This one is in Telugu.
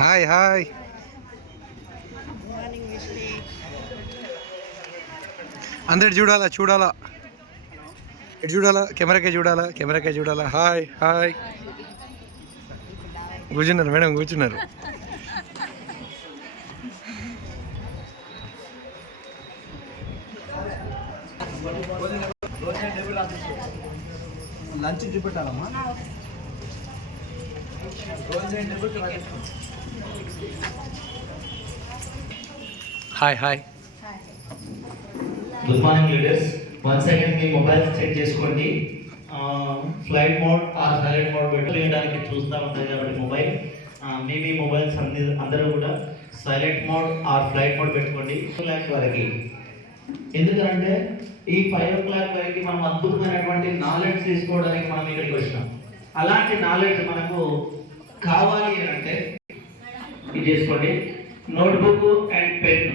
హాయ్ హాయ్ అందరు చూడాలా చూడాలా ఇటు చూడాలా కెమెరాకే చూడాలా హాయ్ హాయ్ కూర్చున్నారు మేడం కూర్చున్నారు లంచ్ చూపెట్టాలమ్మా hi hi good morning leaders. 1 second మీ మొబైల్ చెక్ చేసుకోండి. Flight mode or silent mode పెట్టడానికి చూస్తూ ఉంటుంది కాబట్టి మొబైల్ మీ మొబైల్స్ అందరూ కూడా silent mode or flight mode పెట్టుకోండి 2 వరకు. ఎందుకంటే ఈ 5 o'clock వరకు మనం అద్భుతమైనటువంటి నాలెడ్జ్ తీసుకోవడానికి మనం ఇక్కడికి వచ్చినాం. అలాంటి నాలెడ్జ్ మనకు కావాలి అంటే ఇది చేసుకోండి. Notebook and pen